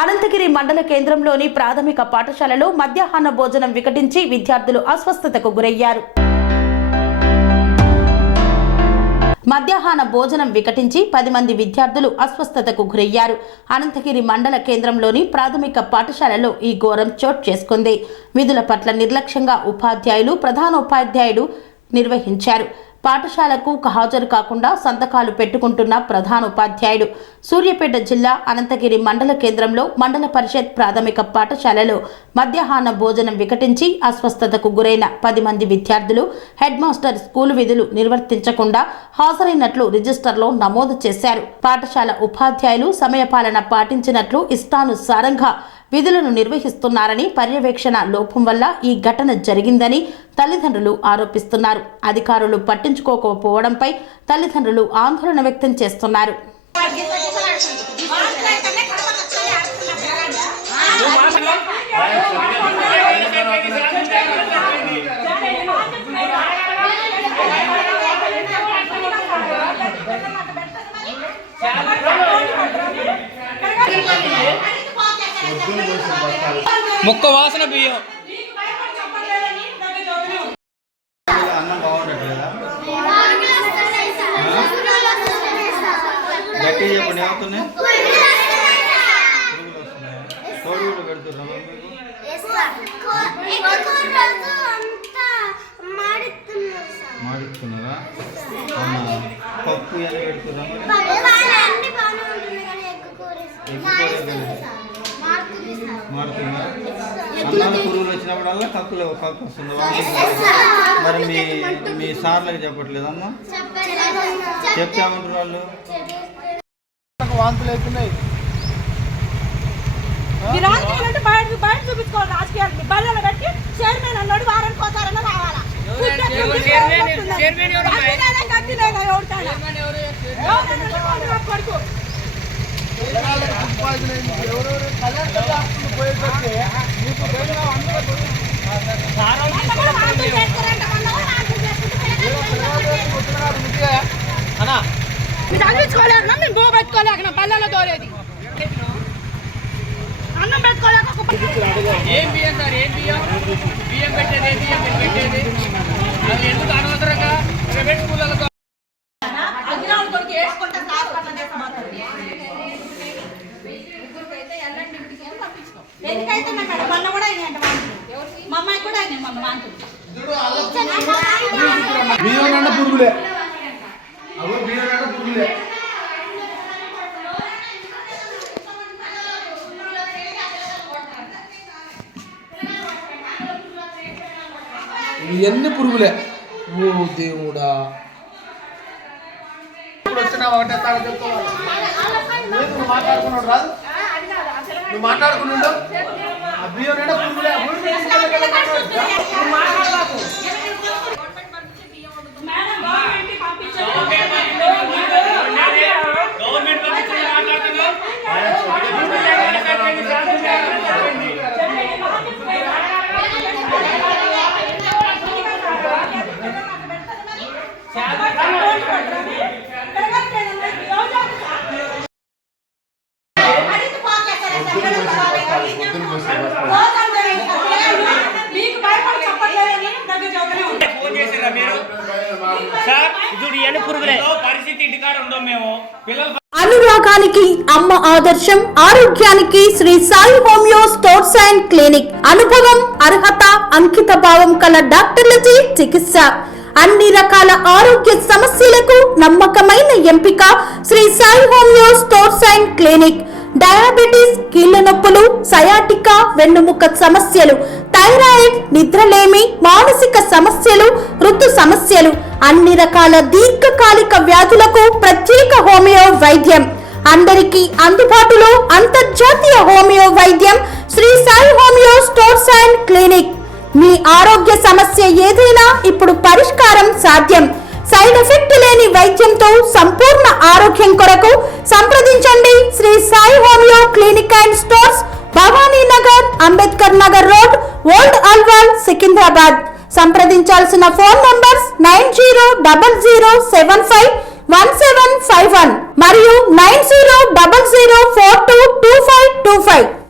అనంతగిరి మండల కేంద్రంలోని ప్రాథమిక పాఠశాలలో మధ్యాహ్న భోజనం వికటించి విద్యార్థులు అస్వస్థతకు గురయ్యారు. మధ్యాహ్న భోజనం వికటించి 10 మంది విద్యార్థులు అస్వస్థతకు గురయ్యారు. అనంతగిరి మండల కేంద్రంలోని ప్రాథమిక పాఠశాలలో ఈ ఘోరం చోటు చేసుకుంది. విధుల పట్ల నిర్లక్ష్యంగా ఉపాధ్యాయులు, ప్రధానోపాధ్యాయుడు నిర్వహించారు. పాఠశాలకు హాజరు కాకుండా సంతకాలు పెట్టుకుంటున్న ప్రధానోపాధ్యాయుడు. సూర్యాపేట జిల్లా అనంతగిరి మండల కేంద్రంలో మండల పరిషత్ ప్రాథమిక పాఠశాలలో మధ్యాహ్న భోజనం వికటించి అస్వస్థతకు గురైన 10 మంది విద్యార్థులు హెడ్ మాస్టర్ స్కూలు విధులు నిర్వర్తించకుండా హాజరైనట్లు రిజిస్టర్లో నమోదు చేశారు. పాఠశాల ఉపాధ్యాయులు సమయపాలన పాటించినట్లు ఇష్టానుసారంగా విధులను నిర్వహిస్తున్నారని, పర్యవేక్షణ లోపం వల్ల ఈ ఘటన జరిగిందని తల్లిదండ్రులు ఆరోపిస్తున్నారు. అధికారులు పట్టించుకోకపోవడంపై తల్లిదండ్రులు ఆందోళన వ్యక్తం చేస్తున్నారు. ముక్క వాసన బియ్యం అన్నం బాగుండట్లేదా? గట్టి చెప్పండి, ఏమవుతున్నాయి? తోడు పెడుతున్నా మాడిస్తున్నారా? పప్పు ఎలా పెడుతున్నా? మారుతుందా? అన్నం పురుగులు వచ్చినప్పుడల్లా కక్కు వస్తుంది. మరి మీ సార్లకు చెప్పట్లేదమ్మా? చెప్తామంటారు వాళ్ళు. వాంతులు అవుతున్నాయి. బయట చూపించుకోవాలి. రాజకీయాలు బళ్ళలో పెట్టి చైర్మన్ అన్నాడు వారానికి ఒకసారైనా రావాలా? చదివించుకోలేక మేము బో పెట్టుకోలేక పల్లెల్లో తోలేది అన్నం పెట్టుకోలేక ఏం బియ్యం సార్? ఏం బియ్యం? బియ్యం పెట్టేది ఏ బియ్యం పెట్టేది? అది ఎందుకు అనవసరంగా ప్రైవేట్ స్కూళ్ళతో ఎందుకైతే మేడం మొన్న కూడా అయినాయంట మా అమ్మాయి కూడా అయినాయి మొన్న వాంతులు. పురుగులే ఇవన్నీ పురుగులే. ఓ దేవుడా, ఇప్పుడు వచ్చినా ఒకటే తాగ చెప్పుకోవాలి. నువ్వు మాట్లాడుకున్నాడు రాదు, నువ్వు మాట్లాడుకున్నాడు. ఆ బియ్యం పురుగులే. అనురాగానికి అమ్మ ఆదర్శం, ఆరోగ్యానికి Shri Sai homeo stores and clinic. అనుభవం, అర్హత, అంకిత భావం కల డాక్టర్లచే చికిత్స. అన్ని రకాల ఆరోగ్య సమస్యలకు నమ్మకమైన ఎంపిక Shri Sai homeo stores and clinic. Diabetes, కీళ్ల నొప్పులు, సయాటికా, వెన్నుముక సమస్యలు, థైరాయిడ్, నిద్రలేమి, మానసిక సమస్యలు, ఋతు సమస్యలు, అన్ని రకాల దీర్ఘకాలిక వ్యాధులకు ప్రత్యేక హోమియో వైద్యం. అందరికీ అందుబాటులో అంతర్జాతీయ హోమియో వైద్యం Shri Sai homeo stores and clinic. మీ ఆరోగ్య సమస్య ఏదైనా ఇప్పుడు పరిష్కారం సాధ్యం. సైడ్ ఎఫెక్ట్ లేని వైద్యంతో సంపూర్ణ ఆరోగ్యం కొరకు సంప్రదించండి Shri Sai homeo clinic and stores, Bhavani Nagar, Ambedkar Nagar road, old Alwal, Secunderabad. సంప్రదించాల్సిన ఫోన్ నంబర్స్ 9000751751 మరియు 9000422525.